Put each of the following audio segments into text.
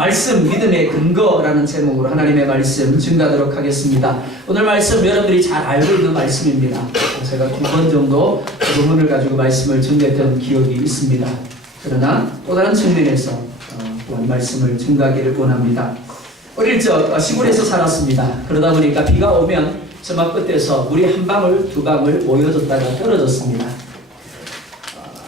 말씀 믿음의 근거라는 제목으로 하나님의 말씀 증가하도록 하겠습니다. 오늘 말씀 여러분들이 잘 알고 있는 말씀입니다. 제가 2번 정도 본문을 가지고 말씀을 전했던 기억이 있습니다. 그러나 또 다른 측면에서 또한 말씀을 증가하기를 원합니다. 어릴 적 시골에서 살았습니다. 그러다 보니까 비가 오면 저막 끝에서 물이 한 방울 두 방울 모여졌다가 떨어졌습니다.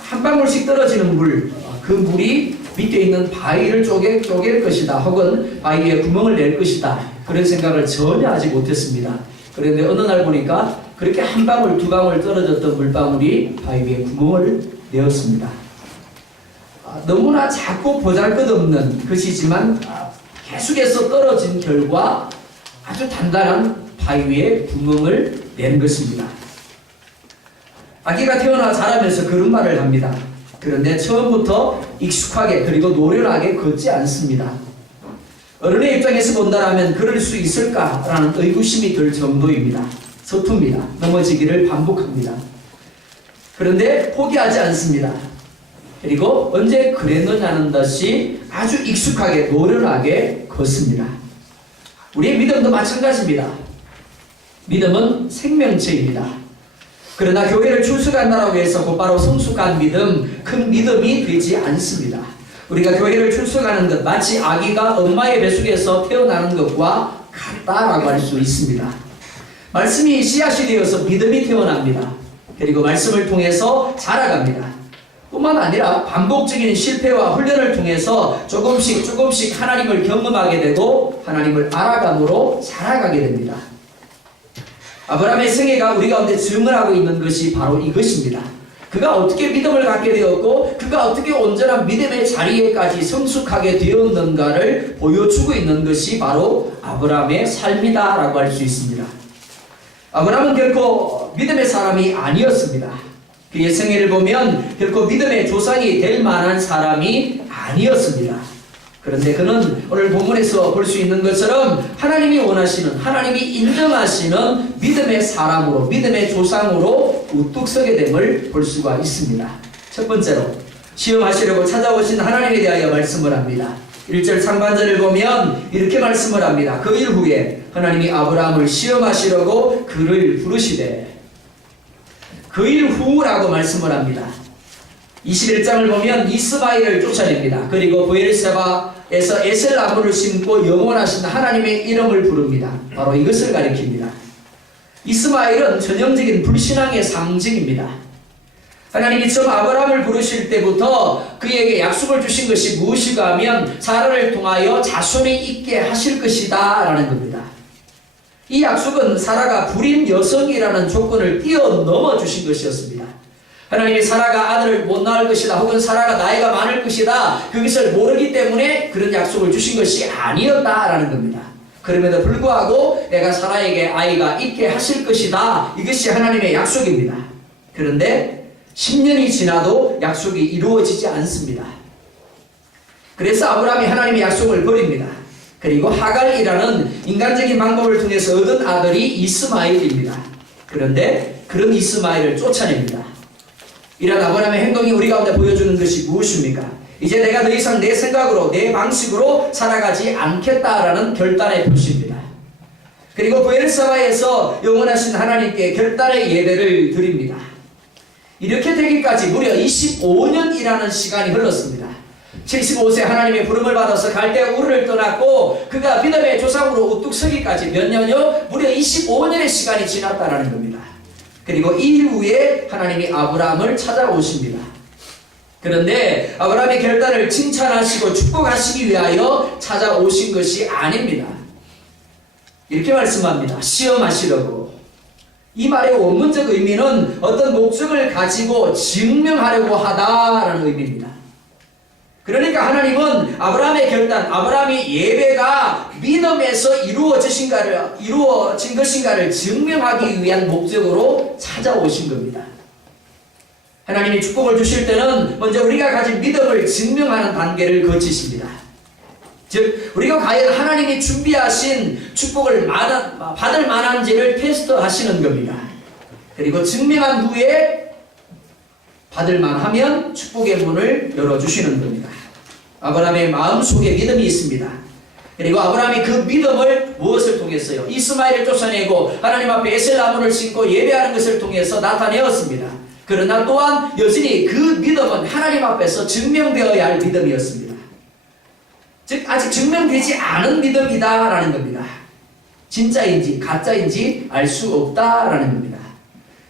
한 방울씩 떨어지는 물, 그 물이 밑에 있는 바위를 쪼갤 것이다 혹은 바위에 구멍을 낼 것이다, 그런 생각을 전혀 하지 못했습니다. 그런데 어느 날 보니까 그렇게 한 방울 두 방울 떨어졌던 물방울이 바위 위에 구멍을 내었습니다. 너무나 작고 보잘것없는 것이지만 계속해서 떨어진 결과 아주 단단한 바위 위에 구멍을 낸 것입니다. 아기가 태어나 자라면서 걸음마를 합니다. 그런데 처음부터 익숙하게 그리고 노련하게 걷지 않습니다. 어른의 입장에서 본다라면 그럴 수 있을까라는 의구심이 들 정도입니다. 서툽니다. 넘어지기를 반복합니다. 그런데 포기하지 않습니다. 그리고 언제 그랬느냐는 듯이 아주 익숙하게 노련하게 걷습니다. 우리의 믿음도 마찬가지입니다. 믿음은 생명체입니다. 그러나 교회를 출석한다고 해서 곧바로 성숙한 믿음, 큰 믿음이 되지 않습니다. 우리가 교회를 출석하는 것 마치 아기가 엄마의 뱃속에서 태어나는 것과 같다라고 할 수 있습니다. 말씀이 씨앗이 되어서 믿음이 태어납니다. 그리고 말씀을 통해서 자라갑니다. 뿐만 아니라 반복적인 실패와 훈련을 통해서 조금씩 하나님을 경험하게 되고 하나님을 알아감으로 자라가게 됩니다. 아브라함의 생애가 우리 가운데 증언하고 있는 것이 바로 이것입니다. 그가 어떻게 믿음을 갖게 되었고 그가 어떻게 온전한 믿음의 자리에까지 성숙하게 되었는가를 보여주고 있는 것이 바로 아브라함의 삶이다라고 할 수 있습니다. 아브라함은 결코 믿음의 사람이 아니었습니다. 그의 생애를 보면 결코 믿음의 조상이 될 만한 사람이 아니었습니다. 그런데 그는 오늘 본문에서 볼 수 있는 것처럼 하나님이 원하시는, 하나님이 인정하시는 믿음의 사람으로, 믿음의 조상으로 우뚝 서게 됨을 볼 수가 있습니다. 첫 번째로 시험하시려고 찾아오신 하나님에 대하여 말씀을 합니다. 1절 상반절을 보면 이렇게 말씀을 합니다. 그 일 후에 하나님이 아브라함을 시험하시려고 그를 부르시되, 그 일 후라고 말씀을 합니다. 21장을 보면 이스마엘을 쫓아냅니다. 그리고 브엘세바에서 에셀나무를 심고 영원하신 하나님의 이름을 부릅니다. 바로 이것을 가리킵니다. 이스마엘은 전형적인 불신앙의 상징입니다. 하나님이 처음 아브라함을 부르실 때부터 그에게 약속을 주신 것이 무엇인가 하면 사라를 통하여 자손이 있게 하실 것이다 라는 겁니다. 이 약속은 사라가 불임 여성이라는 조건을 뛰어넘어 주신 것이었습니다. 하나님이 사라가 아들을 못 낳을 것이다 혹은 사라가 나이가 많을 것이다, 그것을 모르기 때문에 그런 약속을 주신 것이 아니었다라는 겁니다. 그럼에도 불구하고 내가 사라에게 아이가 있게 하실 것이다, 이것이 하나님의 약속입니다. 그런데 10년이 지나도 약속이 이루어지지 않습니다. 그래서 아브라함이 하나님의 약속을 버립니다. 그리고 하갈이라는 인간적인 방법을 통해서 얻은 아들이 이스마엘입니다. 그런데 그런 이스마엘을 쫓아냅니다. 이런 아브라함의 행동이 우리 가운데 보여주는 것이 무엇입니까? 이제 내가 더 이상 내 생각으로 내 방식으로 살아가지 않겠다라는 결단의 표시입니다. 그리고 브엘세바에서 영원하신 하나님께 결단의 예배를 드립니다. 이렇게 되기까지 무려 25년이라는 시간이 흘렀습니다. 75세 하나님의 부름을 받아서 갈대 우르를 떠났고 그가 믿음의 조상으로 우뚝 서기까지 몇 년요? 무려 25년의 시간이 지났다는 겁니다. 그리고 이 후에 하나님이 아브라함을 찾아오십니다. 그런데 아브라함의 결단을 칭찬하시고 축복하시기 위하여 찾아오신 것이 아닙니다. 이렇게 말씀합니다. 시험하시려고. 이 말의 원문적 의미는 어떤 목적을 가지고 증명하려고 하다라는 의미입니다. 그러니까 하나님은 아브라함의 결단, 아브라함의 예배가 믿음에서 이루어진 것인가를 증명하기 위한 목적으로 찾아오신 겁니다. 하나님이 축복을 주실 때는 먼저 우리가 가진 믿음을 증명하는 단계를 거치십니다. 즉 우리가 과연 하나님이 준비하신 축복을 받을 만한지를 테스트하시는 겁니다. 그리고 증명한 후에 받을 만하면 축복의 문을 열어주시는 겁니다. 아브라함의 마음속에 믿음이 있습니다. 그리고 아브라함이 그 믿음을 무엇을 통했어요? 이스마엘을 쫓아내고 하나님 앞에 에셀나무를 심고 예배하는 것을 통해서 나타내었습니다. 그러나 또한 여전히 그 믿음은 하나님 앞에서 증명되어야 할 믿음이었습니다. 즉 아직 증명되지 않은 믿음이다라는 겁니다. 진짜인지 가짜인지 알 수 없다라는 겁니다.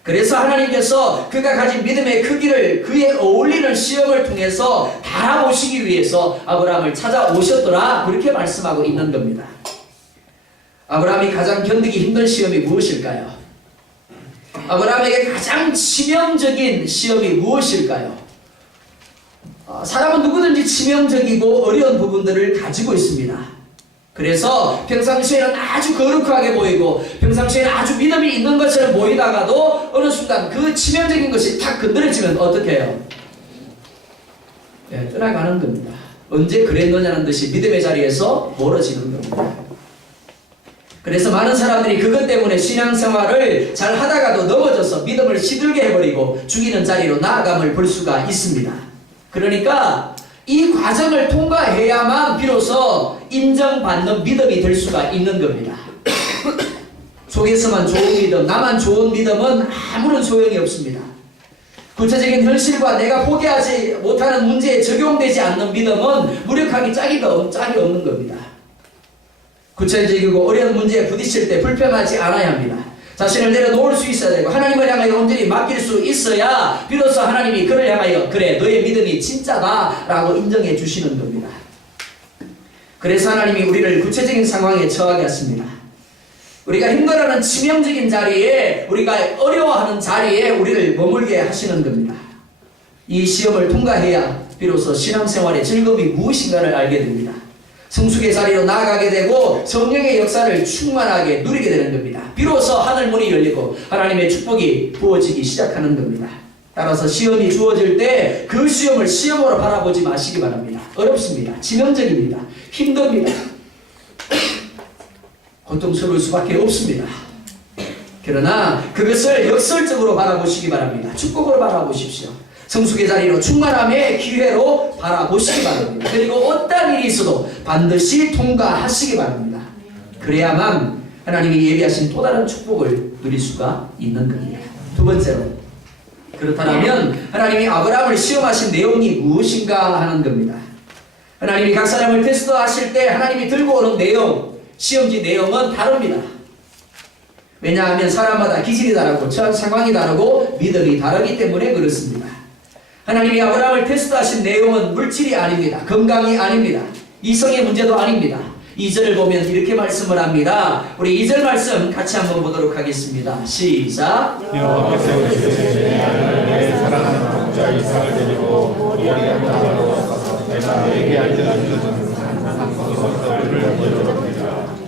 그래서 하나님께서 그가 가진 믿음의 크기를 그에 어울리는 시험을 통해서 바라보시기 위해서 아브라함을 찾아오셨더라, 그렇게 말씀하고 있는 겁니다. 아브라함이 가장 견디기 힘든 시험이 무엇일까요? 아브라함에게 가장 치명적인 시험이 무엇일까요? 사람은 누구든지 치명적이고 어려운 부분들을 가지고 있습니다. 그래서 평상시에는 아주 거룩하게 보이고 평상시에는 아주 믿음이 있는 것처럼 보이다가도 어느 순간 그 치명적인 것이 탁 건드려지면 어떻게 해요? 네, 떠나가는 겁니다. 언제 그랬느냐는 듯이 믿음의 자리에서 멀어지는 겁니다. 그래서 많은 사람들이 그것 때문에 신앙생활을 잘 하다가도 넘어져서 믿음을 시들게 해버리고 죽이는 자리로 나아감을 볼 수가 있습니다. 그러니까 이 과정을 통과해야만 비로소 인정받는 믿음이 될 수가 있는 겁니다. 속에서만 좋은 믿음, 나만 좋은 믿음은 아무런 소용이 없습니다. 구체적인 현실과 내가 포기하지 못하는 문제에 적용되지 않는 믿음은 무력하기 짝이 없는 겁니다. 구체적이고 어려운 문제에 부딪힐 때 불평하지 않아야 합니다. 자신을 내려놓을 수 있어야 되고 하나님을 향하여 온전히 맡길 수 있어야 비로소 하나님이 그를 향하여 그래 너의 믿음이 진짜다 라고 인정해 주시는 겁니다. 그래서 하나님이 우리를 구체적인 상황에 처하게 하십니다. 우리가 힘들어하는 치명적인 자리에, 우리가 어려워하는 자리에 우리를 머물게 하시는 겁니다. 이 시험을 통과해야 비로소 신앙생활의 즐거움이 무엇인가를 알게 됩니다. 성숙의 자리로 나아가게 되고 성령의 역사를 충만하게 누리게 되는 겁니다. 비로소 하늘 문이 열리고 하나님의 축복이 부어지기 시작하는 겁니다. 따라서 시험이 주어질 때 그 시험을 시험으로 바라보지 마시기 바랍니다. 어렵습니다. 치명적입니다. 힘듭니다. 고통스러울 수밖에 없습니다. 그러나 그것을 역설적으로 바라보시기 바랍니다. 축복으로 바라보십시오. 성숙의 자리로 충만함의 기회로 바라보시기 바랍니다. 그리고 어떤 일이 있어도 반드시 통과하시기 바랍니다. 그래야만 하나님이 예비하신 또 다른 축복을 누릴 수가 있는 겁니다. 두 번째로, 그렇다면 하나님이 아브라함을 시험하신 내용이 무엇인가 하는 겁니다. 하나님이 각 사람을 테스트하실 때 하나님이 들고 오는 내용, 시험지 내용은 다릅니다. 왜냐하면 사람마다 기질이 다르고 처한 상황이 다르고 믿음이 다르기 때문에 그렇습니다. 하나님이 아브라함을 테스트하신 내용은 물질이 아닙니다. 건강이 아닙니다. 이성의 문제도 아닙니다. 2절을 보면 이렇게 말씀을 합니다. 우리 2절 말씀 같이 한번 보도록 하겠습니다. 시작. 여호와께서 내 사랑하는 독자 이삭을 데리고 모리아 땅으로 내가 내게 알려준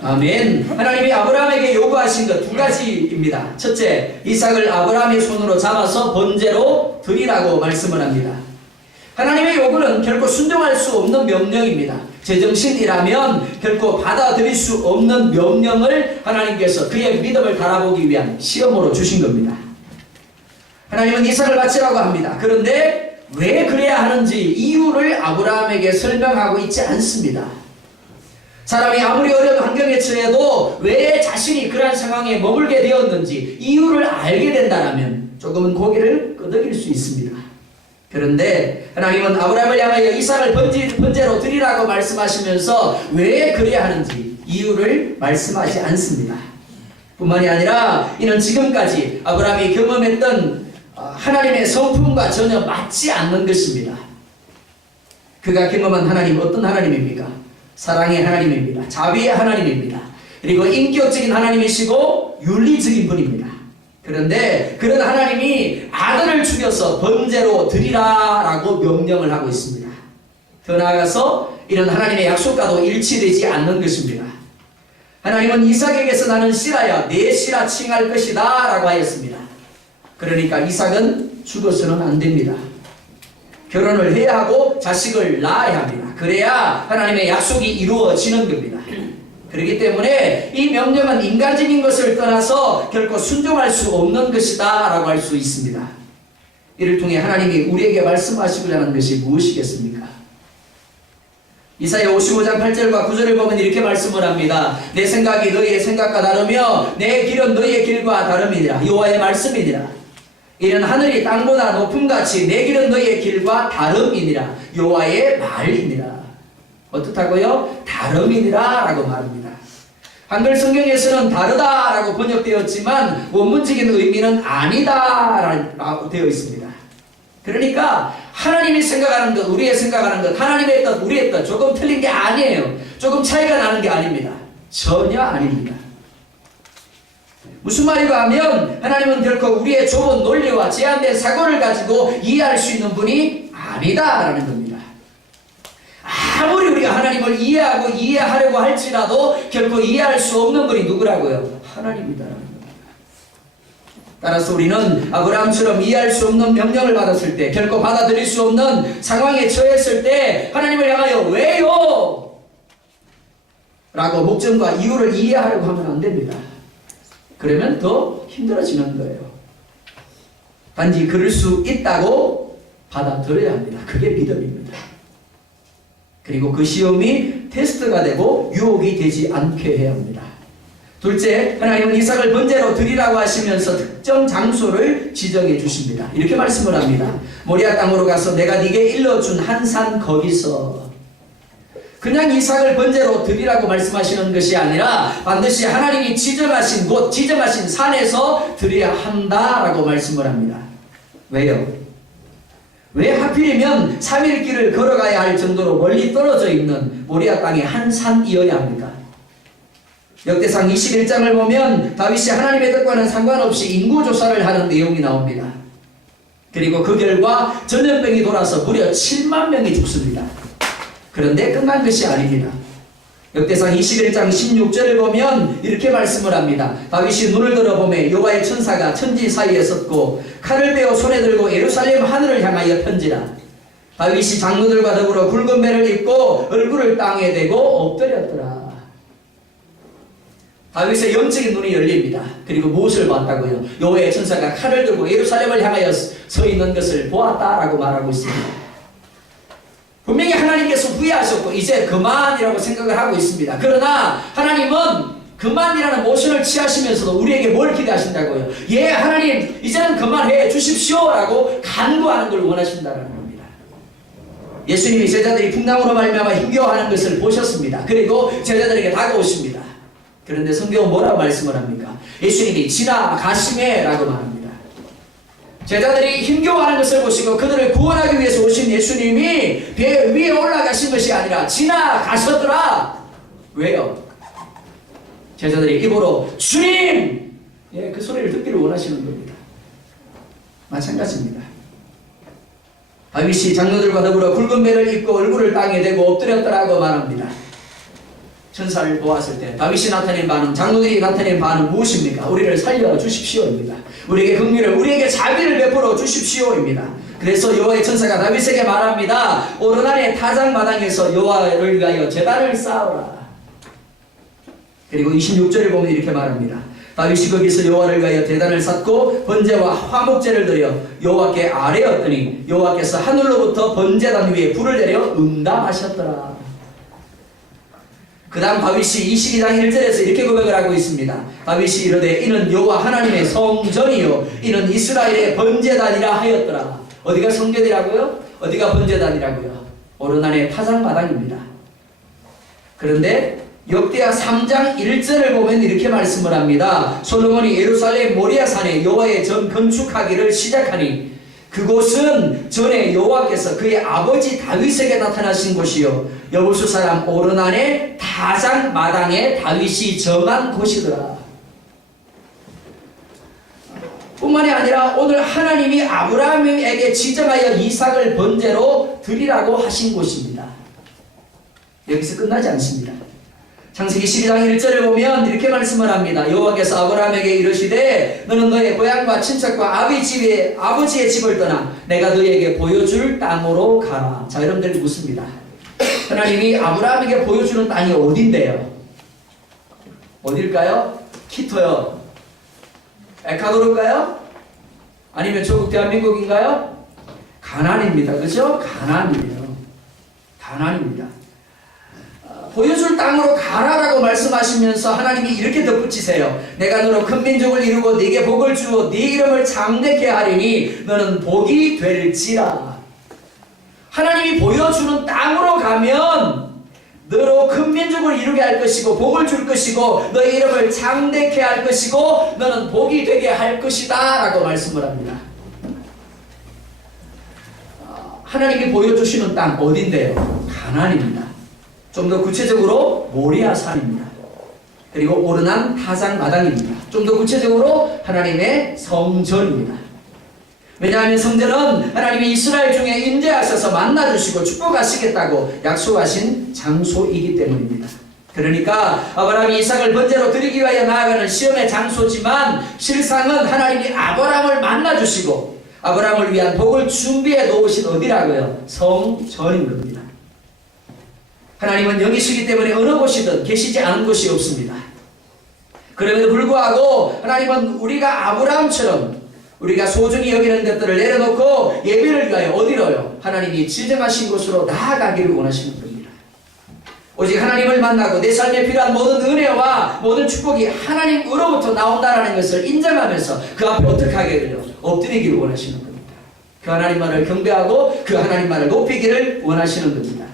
아멘. 하나님이 아브라함에게 요구하신 것 두 가지입니다. 첫째, 이삭을 아브라함의 손으로 잡아서 번제로 드리라고 말씀을 합니다. 하나님의 요구는 결코 순종할 수 없는 명령입니다. 제정신이라면 결코 받아들일 수 없는 명령을 하나님께서 그의 믿음을 달아보기 위한 시험으로 주신 겁니다. 하나님은 이삭을 바치라고 합니다. 그런데 왜 그래야 하는지 이유를 아브라함에게 설명하고 있지 않습니다. 사람이 아무리 어려운 환경에 처해도 왜 자신이 그러한 상황에 머물게 되었는지 이유를 알게 된다면 조금은 고개를 끄덕일 수 있습니다. 그런데 하나님은 아브라함을 향하여 이삭을 번제로 드리라고 말씀하시면서 왜 그래야 하는지 이유를 말씀하지 않습니다. 뿐만이 아니라 이는 지금까지 아브라함이 경험했던 하나님의 성품과 전혀 맞지 않는 것입니다. 그가 경험한 하나님 어떤 하나님입니까? 사랑의 하나님입니다. 자비의 하나님입니다. 그리고 인격적인 하나님이시고 윤리적인 분입니다. 그런데 그런 하나님이 아들을 죽여서 번제로 드리라라고 명령을 하고 있습니다. 더 나아가서 이런 하나님의 약속과도 일치되지 않는 것입니다. 하나님은 이삭에게서 나는 씨라야 내 씨라 칭할 것이다 라고 하였습니다. 그러니까 이삭은 죽어서는 안 됩니다. 결혼을 해야 하고 자식을 낳아야 합니다. 그래야 하나님의 약속이 이루어지는 겁니다. 그렇기 때문에 이 명령은 인간적인 것을 떠나서 결코 순종할 수 없는 것이다 라고 할 수 있습니다. 이를 통해 하나님이 우리에게 말씀하시고자 하는 것이 무엇이겠습니까? 이사야 55장 8절과 9절을 보면 이렇게 말씀을 합니다. 내 생각이 너희의 생각과 다르며 내 길은 너희의 길과 다름이니라. 여호와의 말씀이니라. 이는 하늘이 땅보다 높음같이 내 길은 너희의 길과 다름이니라. 여호와의 말이니라. 어떻다고요? 다름이니라 라고 말합니다. 한글 성경에서는 다르다 라고 번역되었지만 원문적인 의미는 아니다 라고 되어 있습니다. 그러니까 하나님이 생각하는 것, 우리의 생각하는 것, 하나님의 뜻, 우리의 뜻 조금 틀린 게 아니에요. 조금 차이가 나는 게 아닙니다. 전혀 아닙니다. 무슨 말인가 하면 하나님은 결코 우리의 좁은 논리와 제한된 사고를 가지고 이해할 수 있는 분이 아니다라는 겁니다. 아무리 우리가 하나님을 이해하고 이해하려고 할지라도 결코 이해할 수 없는 분이 누구라고요? 하나님이다라는 겁니다. 따라서 우리는 아브라함처럼 이해할 수 없는 명령을 받았을 때, 결코 받아들일 수 없는 상황에 처했을 때 하나님을 향하여 왜요? 라고 목적과 이유를 이해하려고 하면 안 됩니다. 그러면 더 힘들어지는 거예요. 단지 그럴 수 있다고 받아들여야 합니다. 그게 믿음입니다. 그리고 그 시험이 테스트가 되고 유혹이 되지 않게 해야 합니다. 둘째, 하나님은 이삭을 번제로 드리라고 하시면서 특정 장소를 지정해 주십니다. 이렇게 말씀을 합니다. 모리아 땅으로 가서 내가 네게 일러준 한 산 거기서. 그냥 이삭을 번제로 드리라고 말씀하시는 것이 아니라 반드시 하나님이 지정하신 곳, 지정하신 산에서 드려야 한다라고 말씀을 합니다. 왜요? 왜 하필이면 3일 길을 걸어가야 할 정도로 멀리 떨어져 있는 모리아 땅의 한 산이어야 합니까? 역대상 21장을 보면 다윗이 하나님의 뜻과는 상관없이 인구조사를 하는 내용이 나옵니다. 그리고 그 결과 전염병이 돌아서 무려 7만 명이 죽습니다. 그런데 끝난 것이 아닙니다. 역대상 21장 16절을 보면 이렇게 말씀을 합니다. 다윗이 눈을 들어보매 여호와의 천사가 천지 사이에 섰고 칼을 베어 손에 들고 예루살렘 하늘을 향하여 편지라. 다윗이 장로들과 더불어 굵은 배를 입고 얼굴을 땅에 대고 엎드렸더라. 다윗의 영적인 눈이 열립니다. 그리고 무엇을 봤다고요? 여호와의 천사가 칼을 들고 예루살렘을 향하여 서 있는 것을 보았다라고 말하고 있습니다. 분명히 하나님께서 후회하셨고 이제 그만이라고 생각을 하고 있습니다. 그러나 하나님은 그만이라는 모션을 취하시면서도 우리에게 뭘 기대하신다고요? 예, 하나님 이제는 그만해 주십시오 라고 간구하는 걸 원하신다는 겁니다. 예수님이 제자들이 풍랑으로 말미암아 힘겨워하는 것을 보셨습니다. 그리고 제자들에게 다가오십니다. 그런데 성경은 뭐라고 말씀을 합니까? 예수님이 지나가시매 라고 말합니다. 제자들이 힘겨워하는 것을 보시고 그들을 구원하기 위해서 오신 예수님이 배 위에 올라가신 것이 아니라 지나가셨더라. 왜요? 제자들이 입으로 주님! 예, 그 소리를 듣기를 원하시는 겁니다. 마찬가지입니다. 다윗이 장로들과 더불어 굵은 배를 입고 얼굴을 땅에 대고 엎드렸더라고 말합니다. 천사를 보았을 때 다윗이 나타낸 바는, 장로들이 나타낸 바는 무엇입니까? 우리를 살려주십시오입니다. 우리에게 긍휼을, 우리에게 자비를 베풀어 주십시오입니다. 그래서 여호와의 천사가 다윗에게 말합니다. 오르날의 타작마당에서 여호와를 위하여 제단을 쌓으라. 그리고 26절에 보면 이렇게 말합니다. 다윗이 거기서 여호와를 위하여 제단을 쌓고 번제와 화목제를 드려 여호와께 아뢰었더니 여호와께서 하늘로부터 번제단 위에 불을 내려 응답하셨더라. 그 다음 다윗이 22장 1절에서 이렇게 고백을 하고 있습니다. 다윗이 이르되 이는 여호와 하나님의 성전이요 이는 이스라엘의 번제단이라 하였더라. 어디가 성전이라고요? 어디가 번제단이라고요? 오르난의 타작마당입니다. 그런데 역대하 3장 1절을 보면 이렇게 말씀을 합니다. 솔로몬이 예루살렘 모리아산에 여호와의 전 건축하기를 시작하니 그곳은 전에 여호와께서 그의 아버지 다윗에게 나타나신 곳이요 여부수 사람 오르난의 타작마당에 다윗이 정한 곳이더라. 뿐만이 아니라 오늘 하나님이 아브라함에게 지정하여 이삭을 번제로 드리라고 하신 곳입니다. 여기서 끝나지 않습니다. 창세기 12장 1절을 보면 이렇게 말씀을 합니다. 여호와께서 아브라함에게 이르시되 너는 너의 고향과 친척과 아버지의 집을 떠나 내가 너에게 보여줄 땅으로 가라. 자, 여러분들이 묻습니다. 하나님이 아브라함에게 보여주는 땅이 어딘데요? 어딜까요? 키토요? 에콰도르인가요? 아니면 조국 대한민국인가요? 가나안입니다. 그죠? 가나안이에요. 가나안입니다. 보여줄 땅으로 가라라고 말씀하시면서 하나님이 이렇게 덧붙이세요. 내가 너로 큰 민족을 이루고 네게 복을 주어 네 이름을 장대케 하리니 너는 복이 될지라. 하나님이 보여주는 땅으로 가면 너로 큰 민족을 이루게 할 것이고 복을 줄 것이고 너의 이름을 장대케 할 것이고 너는 복이 되게 할 것이다 라고 말씀을 합니다. 하나님이 보여주시는 땅 어딘데요? 가나안입니다. 좀 더 구체적으로 모리아 산입니다. 그리고 오르난 타작 마당입니다. 좀 더 구체적으로 하나님의 성전입니다. 왜냐하면 성전은 하나님이 이스라엘 중에 임재하셔서 만나주시고 축복하시겠다고 약속하신 장소이기 때문입니다. 그러니까 아브라함이 이삭을 번제로 드리기 위하여 나아가는 시험의 장소지만 실상은 하나님이 아브라함을 만나주시고 아브라함을 위한 복을 준비해 놓으신 어디라고요? 성전인 겁니다. 하나님은 영이시기 때문에 어느 곳이든 계시지 않은 곳이 없습니다. 그럼에도 불구하고 하나님은 우리가 아브라함처럼 우리가 소중히 여기는 것들을 내려놓고 예배를 위하여 어디로요? 하나님이 지정하신 곳으로 나아가기를 원하시는 겁니다. 오직 하나님을 만나고 내 삶에 필요한 모든 은혜와 모든 축복이 하나님으로부터 나온다라는 것을 인정하면서 그 앞에 어떻게 하기를요? 엎드리기를 원하시는 겁니다. 그 하나님만을 경배하고 그 하나님만을 높이기를 원하시는 겁니다.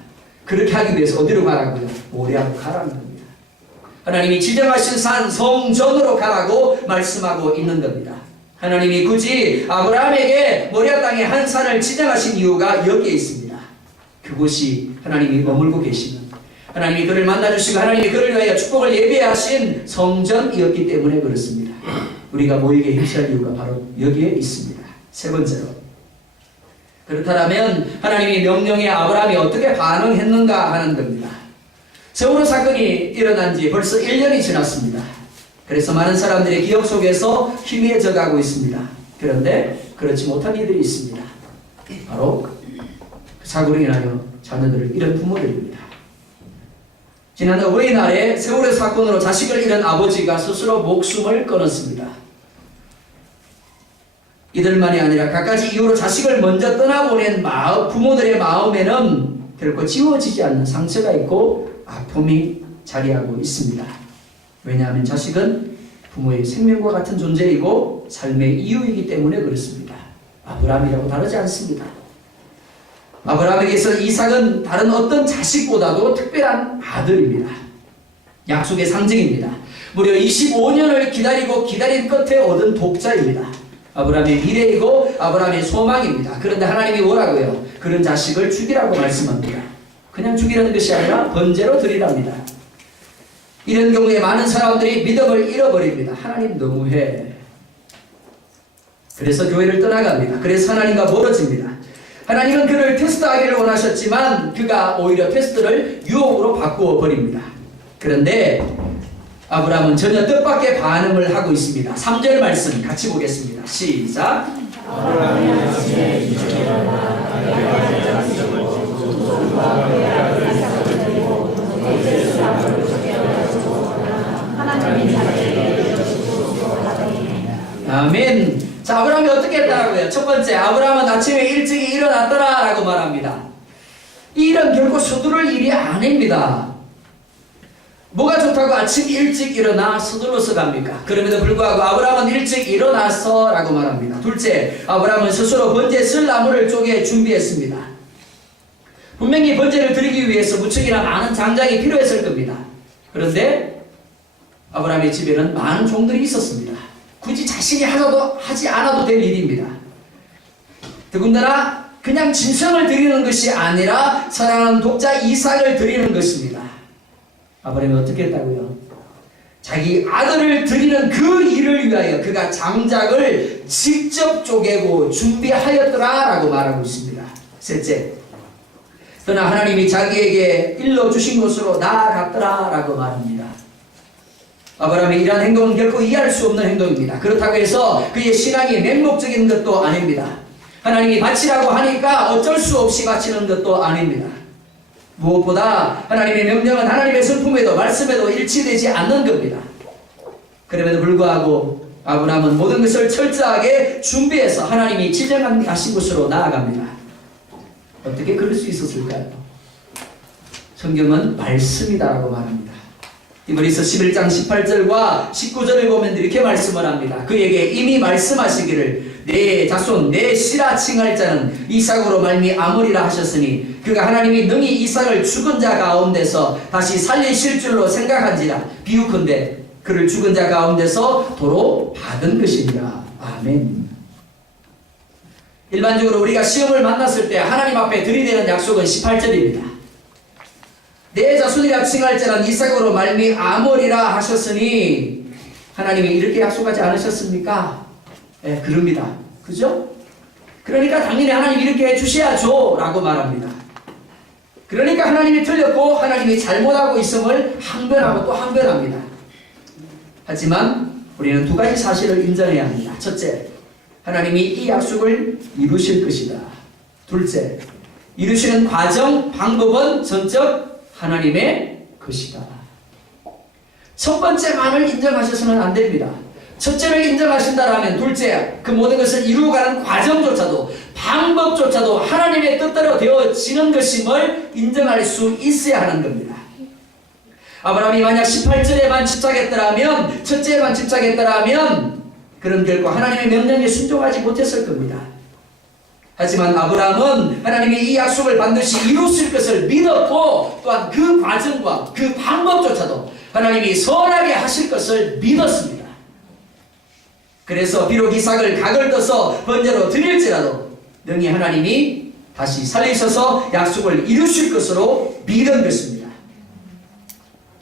그렇게 하기 위해서 어디로 가라고요? 모리아로 가라는 겁니다. 하나님이 지정하신 산 성전으로 가라고 말씀하고 있는 겁니다. 하나님이 굳이 아브라함에게 모리아 땅에 한 산을 지정하신 이유가 여기에 있습니다. 그곳이 하나님이 머물고 계시는, 하나님이 그를 만나주시고 하나님이 그를 위하여 축복을 예배하신 성전이었기 때문에 그렇습니다. 우리가 모이게 힘쓸 이유가 바로 여기에 있습니다. 세 번째로, 그렇다면 하나님이 명령에 아브라함이 어떻게 반응했는가 하는 겁니다. 세월호 사건이 일어난 지 벌써 1년이 지났습니다. 그래서 많은 사람들의 기억 속에서 희미해져 가고 있습니다. 그런데 그렇지 못한 이들이 있습니다. 바로 사고로 인하여 자녀들을 잃은 부모들입니다. 지난 어버이날에 세월호 사건으로 자식을 잃은 아버지가 스스로 목숨을 끊었습니다. 이들만이 아니라 갖가지 이유로 자식을 먼저 떠나보낸 부모들의 마음에는 결코 지워지지 않는 상처가 있고 아픔이 자리하고 있습니다. 왜냐하면 자식은 부모의 생명과 같은 존재이고 삶의 이유이기 때문에 그렇습니다. 아브라함이라고 다르지 않습니다. 아브라함에게서 이삭은 다른 어떤 자식보다도 특별한 아들입니다. 약속의 상징입니다. 무려 25년을 기다린 끝에 얻은 독자입니다. 아브라함의 미래이고 아브라함의 소망입니다. 그런데 하나님이 뭐라고요? 그런 자식을 죽이라고 말씀합니다. 그냥 죽이라는 것이 아니라 번제로 드리랍니다. 이런 경우에 많은 사람들이 믿음을 잃어버립니다. 하나님 너무해. 그래서 교회를 떠나갑니다. 그래서 하나님과 멀어집니다. 하나님은 그를 테스트하기를 원하셨지만 그가 오히려 테스트를 유혹으로 바꾸어 버립니다. 그런데 아브라함은 전혀 뜻밖의 반응을 하고 있습니다. 3절 말씀 같이 보겠습니다. 시작. 아멘. 자, 아브라함이 어떻게 했다고요? 첫 번째, 아브라함은 아침에 일찍 일어났더라 라고 말합니다. 이 일은 결코 서두를 일이 아닙니다. 뭐가 좋다고 아침 일찍 일어나 서둘러서 갑니까? 그럼에도 불구하고 아브라함은 일찍 일어나서 라고 말합니다. 둘째, 아브라함은 스스로 번제에 쓸 나무를 쪼개 준비했습니다. 분명히 번제를 드리기 위해서 무척이나 많은 장작이 필요했을 겁니다. 그런데 아브라함의 집에는 많은 종들이 있었습니다. 굳이 자신이 하지 않아도 될 일입니다. 더군다나 그냥 짐승을 드리는 것이 아니라 사랑하는 독자 이삭을 드리는 것입니다. 아브라함이 어떻게 했다고요? 자기 아들을 드리는 그 일을 위하여 그가 장작을 직접 쪼개고 준비하였더라 라고 말하고 있습니다. 셋째, 그러나 하나님이 자기에게 일러주신 곳으로 나아갔더라 라고 말합니다. 아브라함의 이러한 행동은 결코 이해할 수 없는 행동입니다. 그렇다고 해서 그의 신앙이 맹목적인 것도 아닙니다. 하나님이 바치라고 하니까 어쩔 수 없이 바치는 것도 아닙니다. 무엇보다 하나님의 명령은 하나님의 성품에도 말씀에도 일치되지 않는 겁니다. 그럼에도 불구하고 아브라함은 모든 것을 철저하게 준비해서 하나님이 지정하신 곳으로 나아갑니다. 어떻게 그럴 수 있었을까요? 성경은 말씀이다라고 말합니다. 히브리서 11장 18절과 19절을 보면 이렇게 말씀을 합니다. 그에게 이미 말씀하시기를 내 자손 내 씨라 칭할 자는 이삭으로 말미암으리라 하셨으니 그가 하나님이 능히 이삭을 죽은 자 가운데서 다시 살리실 줄로 생각한지라 비유컨대 그를 죽은 자 가운데서 도로 받은 것이니라. 아멘. 일반적으로 우리가 시험을 만났을 때 하나님 앞에 들이대는 약속은 18절입니다. 내 자손이라 칭할 자는 이삭으로 말미암으리라 하셨으니 하나님이 이렇게 약속하지 않으셨습니까? 네, 그럽니다. 그죠? 그러니까 당연히 하나님이 이렇게 해주셔야죠 라고 말합니다. 그러니까 하나님이 틀렸고 하나님이 잘못하고 있음을 항변하고 또 항변합니다. 하지만 우리는 두 가지 사실을 인정해야 합니다. 첫째, 하나님이 이 약속을 이루실 것이다. 둘째, 이루시는 과정, 방법은 전적 하나님의 것이다. 첫 번째만을 인정하셔서는 안 됩니다. 첫째를 인정하신다라면 둘째, 그 모든 것을 이루어가는 과정조차도 방법조차도 하나님의 뜻대로 되어지는 것임을 인정할 수 있어야 하는 겁니다. 아브라함이 만약 18절에만 집착했더라면, 첫째에만 집착했더라면 그런 결과 하나님의 명령에 순종하지 못했을 겁니다. 하지만 아브라함은 하나님이 이 약속을 반드시 이루실 것을 믿었고 또한 그 과정과 그 방법조차도 하나님이 선하게 하실 것을 믿었습니다. 그래서 비록 이삭을 각을 떠서 번제로 드릴지라도 능히 하나님이 다시 살리셔서 약속을 이루실 것으로 믿은 것입니다.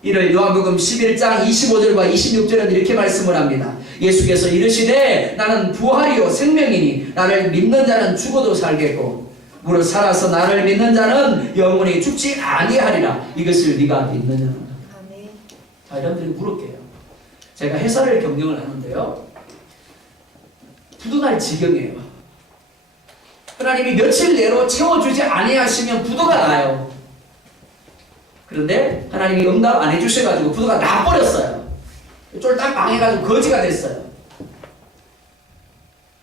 이를 요한복음 11장 25절과 26절은 이렇게 말씀을 합니다. 예수께서 이르시되 나는 부활이요 생명이니 나를 믿는 자는 죽어도 살겠고 무릇 살아서 나를 믿는 자는 영원히 죽지 아니하리라. 이것을 네가 믿느냐? 자, 여러분들이 물을게요. 제가 회사를 경영을 하는데요, 부도날 지경이에요. 하나님이 며칠 내로 채워주지 아니하시면 부도가 나요. 그런데 하나님이 응답 안 해주셔가지고 부도가 나버렸어요. 쫄딱 망해가지고 거지가 됐어요.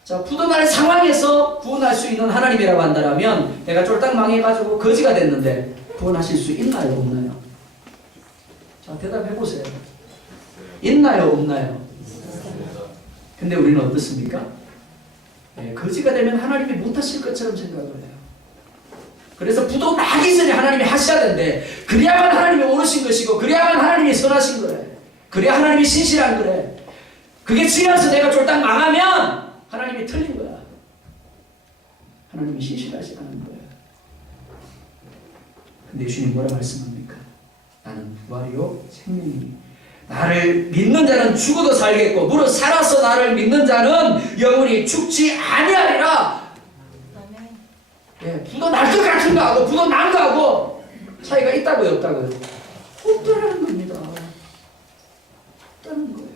자, 부도날 상황에서 구원할 수 있는 하나님이라고 한다면 내가 쫄딱 망해가지고 거지가 됐는데 구원하실 수 있나요? 없나요? 자, 대답해보세요. 있나요? 없나요? 근데 우리는 어떻습니까? 네, 거지가 되면 하나님이 못하실 것처럼 생각을 해요. 그래서 부도 나기 전에 하나님이 하셔야 되는데 그래야만 하나님이 옳으신 것이고 그래야만 하나님이 선하신 거래. 그래야 하나님이 신실한 거래. 그게 지나서 내가 쫄딱 망하면 하나님이 틀린 거야. 하나님이 신실하지 않은 거야. 근데 예수님 뭐라 말씀합니까? 나는 부활이요 생명이니 나를 믿는 자는 죽어도 살겠고 무릇 살아서 나를 믿는 자는 영원히 죽지 아니하리라. 예, 부도 날 것 같은 거하고 부도 난 거하고 차이가 있다고요, 없다고요? 없다라는 겁니다. 없다는 거예요.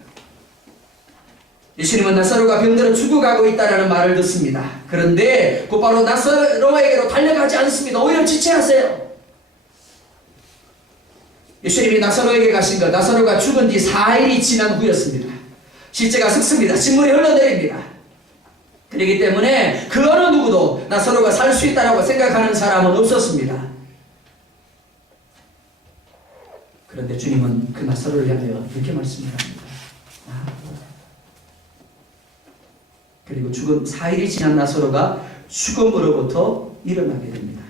예수님은 나사로가 병들어 죽어가고 있다라는 말을 듣습니다. 그런데 곧바로 나사로에게로 달려가지 않습니다. 오히려 지체하세요. 예수님이 나사로에게 가신 것, 나사로가 죽은 지 4일이 지난 후였습니다. 실제가 썩습니다. 진물이 흘러내립니다. 그렇기 때문에 그 어느 누구도 나사로가 살 수 있다고 생각하는 사람은 없었습니다. 그런데 주님은 그 나사로를 향하여 이렇게 말씀을 합니다. 그리고 죽은 4일이 지난 나사로가 죽음으로부터 일어나게 됩니다.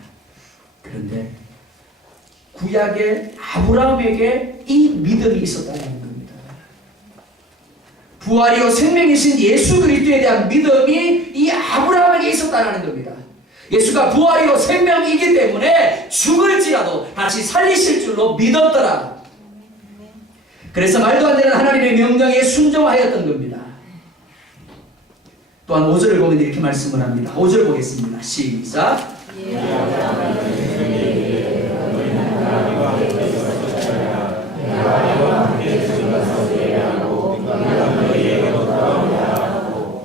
그런데 구약의 아브라함에게 이 믿음이 있었다는 겁니다. 부활이요 생명이신 예수 그리스도에 대한 믿음이 이 아브라함에게 있었다는 겁니다. 예수가 부활이요 생명이기 때문에 죽을지라도 다시 살리실 줄로 믿었더라. 그래서 말도 안 되는 하나님의 명령에 순종하였던 겁니다. 또한 5절을 보면 이렇게 말씀을 합니다. 5절 보겠습니다. 시작.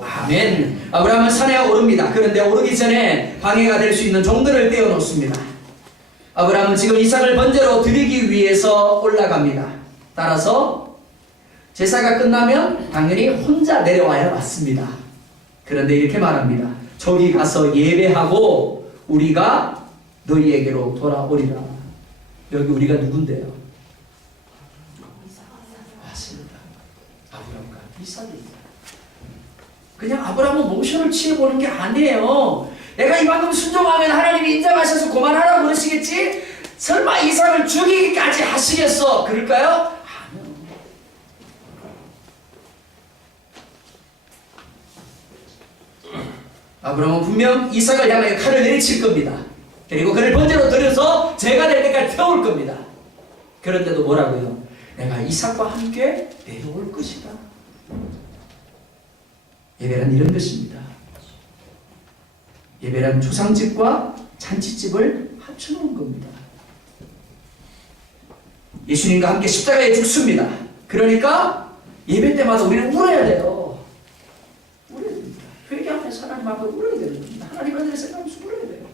아멘. 아브라함은 산에 오릅니다. 그런데 오르기 전에 방해가 될 수 있는 종들을 떼어놓습니다. 아브라함은 지금 이삭을 번제로 드리기 위해서 올라갑니다. 따라서 제사가 끝나면 당연히 혼자 내려와야 맞습니다. 그런데 이렇게 말합니다. 저기 가서 예배하고 우리가 너희에게로 돌아오리라. 여기 우리가 누군데요? 맞습니다. 아브라함과 이삭입니다. 그냥 아브라함은 모션을 취해보는 게 아니에요. 내가 이만큼 순종하면 하나님이 인정하셔서 그만하라고 그러시겠지? 설마 이삭을 죽이기까지 하시겠어? 그럴까요? 아니요. 아브라함은 분명 이삭을 향하여 칼을 내리칠 겁니다. 그리고 그를 번제로 드려서 제가 될 때까지 태울 겁니다. 그런데도 뭐라고요? 내가 이삭과 함께 내려올 것이다. 예배란 이런 것입니다. 예배란 조상집과 잔치집을 합쳐놓은 겁니다. 예수님과 함께 십자가에 죽습니다. 그러니까 예배 때마다 우리는 울어야 돼요. 울어야 됩니다. 회개하면서 하나님 앞에 울어야 되는 겁니다. 하나님 앞에 생각하면서 울어야 돼요.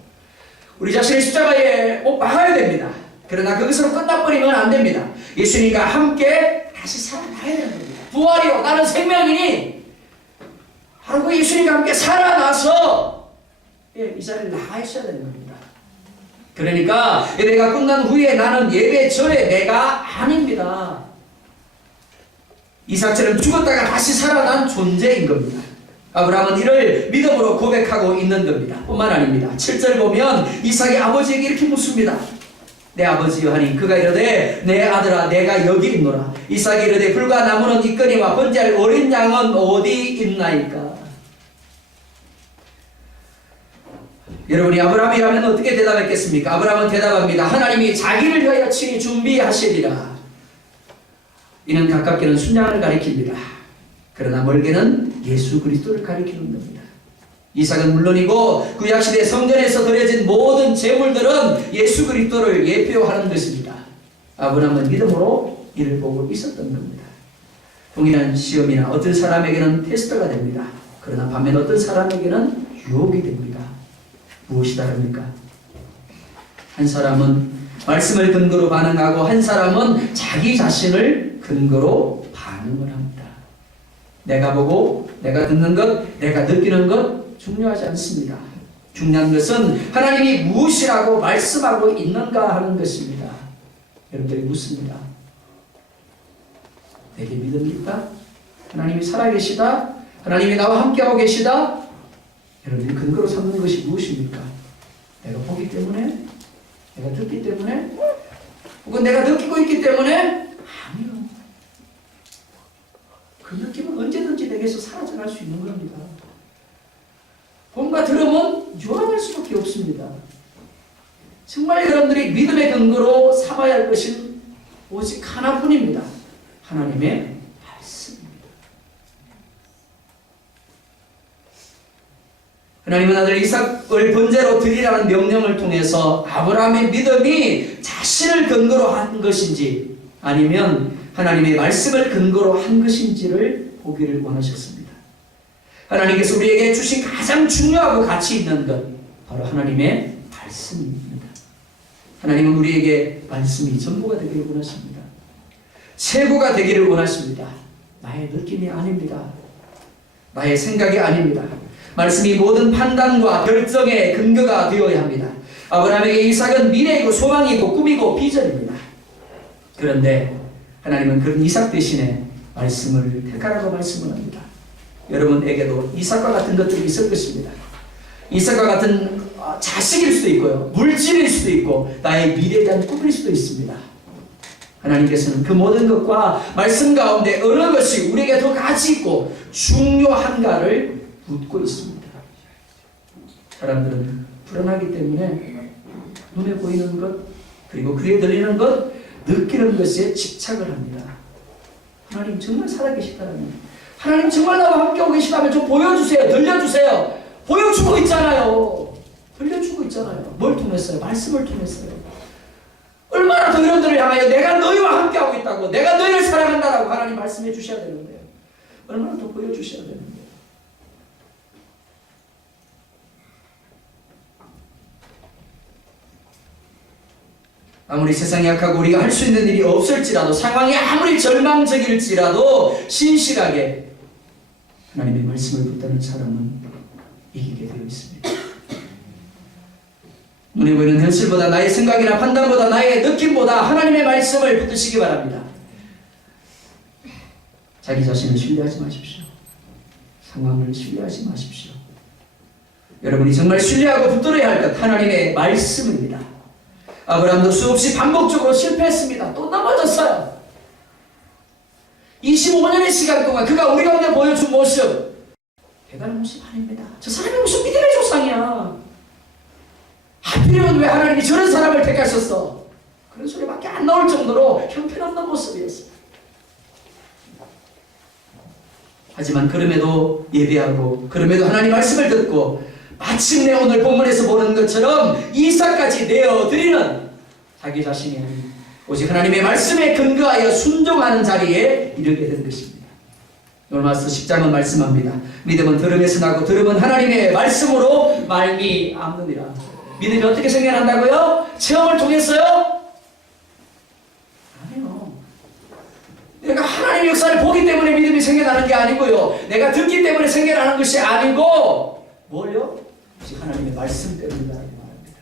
우리 자신을 십자가에 못 박아야 됩니다. 그러나 그것으로 끝나버리면 안 됩니다. 예수님과 함께 다시 살아나야 되는 겁니다. 부활이요, 나는 생명이니 바로 그 예수님과 함께 살아나서 이 자리를 나가 있어야 되는 겁니다. 그러니까 예배가 끝난 후에 나는 예배 전에 내가 아닙니다. 이삭처럼 죽었다가 다시 살아난 존재인 겁니다. 아브라함은 이를 믿음으로 고백하고 있는 겁니다. 뿐만 아닙니다. 7절 보면 이삭이 아버지에게 이렇게 묻습니다. 내 아버지여 하니 그가 이르되 내 아들아 내가 여기 있노라. 이삭이 이르되 불과 나무는 있거니와 번제할 어린 양은 어디 있나이까. 여러분이 아브라함이라면 어떻게 대답했겠습니까? 아브라함은 대답합니다. 하나님이 자기를 위하여 친히 준비하시리라. 이는 가깝게는 순양을 가리킵니다. 그러나 멀게는 예수 그리스도를 가리키는 겁니다. 이삭은 물론이고 구약시대 성전에서 드려진 모든 제물들은 예수 그리스도를 예표하는 것입니다. 아브라함은 믿음으로 이를 보고 있었던 겁니다. 동일한 시험이나 어떤 사람에게는 테스트가 됩니다. 그러나 반면 어떤 사람에게는 유혹이 됩니다. 무엇이 다릅니까? 한 사람은 말씀을 근거로 반응하고 한 사람은 자기 자신을 근거로 반응을 합니다. 내가 보고 내가 듣는 것, 내가 느끼는 것 중요하지 않습니다. 중요한 것은 하나님이 무엇이라고 말씀하고 있는가 하는 것입니다. 여러분들이 묻습니다. 내게 믿음이 있다? 하나님이 살아계시다? 하나님이 나와 함께하고 계시다? 여러분들이 근거로 삼는 것이 무엇입니까? 내가 보기 때문에? 내가 듣기 때문에? 혹은 내가 느끼고 있기 때문에? 아니요. 그 느낌은 언제든지 내게서 사라져갈 수 있는 겁니다. 봄과 들음은 유한할 수밖에 없습니다. 정말 여러분들이 믿음의 근거로 삼아야 할 것은 오직 하나뿐입니다. 하나님의 말씀입니다. 하나님은 아들 이삭을 번제로 드리라는 명령을 통해서 아브라함의 믿음이 자신을 근거로 한 것인지 아니면 하나님의 말씀을 근거로 한 것인지를 보기를 원하셨습니다. 하나님께서 우리에게 주신 가장 중요하고 가치 있는 것 바로 하나님의 말씀입니다. 하나님은 우리에게 말씀이 전부가 되기를 원하십니다. 최고가 되기를 원하십니다. 나의 느낌이 아닙니다. 나의 생각이 아닙니다. 말씀이 모든 판단과 결정의 근거가 되어야 합니다. 아브라함에게 이삭은 미래이고 소망이고 꿈이고 비전입니다. 그런데 하나님은 그런 이삭 대신에 말씀을 택하라고 말씀을 합니다. 여러분에게도 이삭과 같은 것들이 있을 것입니다. 이삭과 같은 자식일 수도 있고요. 물질일 수도 있고 나의 미래에 대한 꿈일 수도 있습니다. 하나님께서는 그 모든 것과 말씀 가운데 어느 것이 우리에게 더 가치 있고 중요한가를 묻고 있습니다. 사람들은 불안하기 때문에 눈에 보이는 것 그리고 귀에 들리는 것 느끼는 것에 집착을 합니다. 하나님 정말 살아계시다면 하나님 정말 나와 함께하고 계시다면 좀 보여주세요. 들려주세요. 보여주고 있잖아요. 들려주고 있잖아요. 뭘 통했어요? 말씀을 통했어요. 얼마나 더 여러분들을 향하여 내가 너희와 함께하고 있다고 내가 너희를 사랑한다라고 하나님 말씀해 주셔야 되는데요. 얼마나 더 보여주셔야 되는데요. 아무리 세상이 약하고 우리가 할 수 있는 일이 없을지라도 상황이 아무리 절망적일지라도 신실하게 하나님의 말씀을 붙드는 사람은 이기게 되어 있습니다. 눈에 보이는 현실보다, 나의 생각이나 판단보다, 나의 느낌보다 하나님의 말씀을 붙드시기 바랍니다. 자기 자신을 신뢰하지 마십시오. 상황을 신뢰하지 마십시오. 여러분이 정말 신뢰하고 붙들어야 할 것, 하나님의 말씀입니다. 아브라함도 수없이 반복적으로 실패했습니다. 또 넘어졌어요. 25년의 시간 동안 그가 우리 가운데 보여준 모습, 대단한 모습 아닙니다. 저 사람이 무슨 믿음의 조상이야. 하필이면 왜 하나님이 저런 사람을 택하셨어? 그런 소리밖에 안 나올 정도로 형편없는 모습이었어요. 하지만 그럼에도 예배하고, 그럼에도 하나님 말씀을 듣고, 마침내 오늘 본문에서 보는 것처럼 이삭까지 내어드리는 자기 자신이 아닌 오직 하나님의 말씀에 근거하여 순종하는 자리에 이르게 된 것입니다. 로마서 10장은 말씀합니다. 믿음은 들음에서 나고 들음은 하나님의 말씀으로 말미암느니라. 믿음이 어떻게 생겨난다고요? 체험을 통해서요? 아니요. 내가 하나님의 역사를 보기 때문에 믿음이 생겨나는 게 아니고요. 내가 듣기 때문에 생겨나는 것이 아니고 뭘요? 오직 하나님의 말씀 때문이라고 말합니다.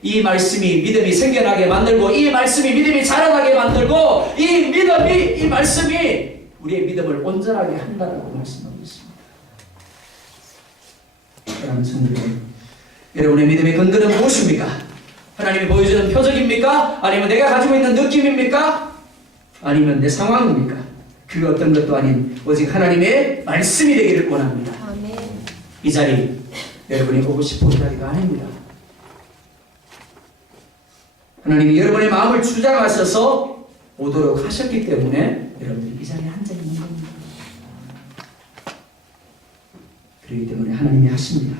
이 말씀이 믿음이 생겨나게 만들고, 이 말씀이 믿음이 자라나게 만들고, 이 말씀이 우리의 믿음을 온전하게 한다라고 말씀하고 있습니다. 사랑하는 성도 여러분, 여러분의 믿음의 근거는 무엇입니까? 하나님이 보여주는 표적입니까? 아니면 내가 가지고 있는 느낌입니까? 아니면 내 상황입니까? 그 어떤 것도 아닌 오직 하나님의 말씀이 되기를 원합니다. 아멘. 이 자리 여러분이 오고 싶은 자리가 아닙니다. 하나님이 여러분의 마음을 주장하셔서 오도록 하셨기 때문에 여러분들이 이 자리에 앉아 있는 겁니다. 그렇기 때문에 하나님이 하십니다.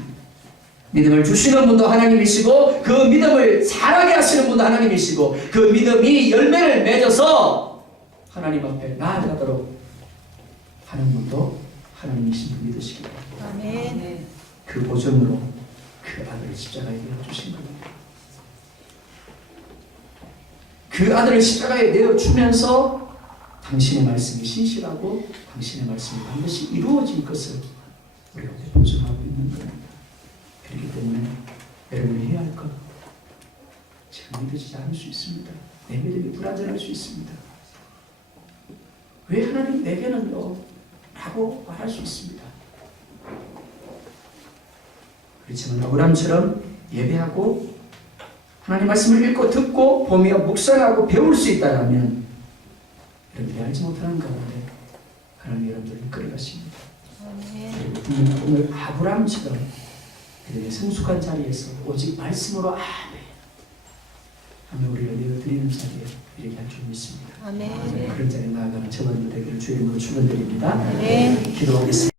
믿음을 주시는 분도 하나님이시고, 그 믿음을 자라게 하시는 분도 하나님이시고, 그 믿음이 열매를 맺어서 하나님 앞에 나아가도록 하는 분도 하나님이신 분 믿으시기 바랍니다. 아멘. 그 보존으로 그 아들을 십자가에 내어주신 겁니다. 그 아들을 십자가에 내어주면서 당신의 말씀이 신실하고 당신의 말씀이 반드시 이루어질 것을 우리가 보존하고 있는 겁니다. 그렇기 때문에 여러분이 해야 할 것, 제가 믿어지지 않을 수 있습니다. 내 믿음이 불완전할 수 있습니다. 왜 하나님 내게는요? 라고 말할 수 있습니다. 그렇지만 아브라함처럼 예배하고 하나님 말씀을 읽고 듣고 보며 묵상하고 배울 수 있다면 여러분들이 알지 못하는 가운데 하나님 여러분들을 이끌어가십니다. 그리고 오늘 아브라함처럼 그들의 성숙한 자리에서 오직 말씀으로 아멘 하며 우리가 내어드리는 자리에 이르게 할 줄 믿습니다. 아멘. 그런 자리에 나아가는 저번도 되기를 주의 이름으로 축원드립니다. 아멘. 기도하겠습니다.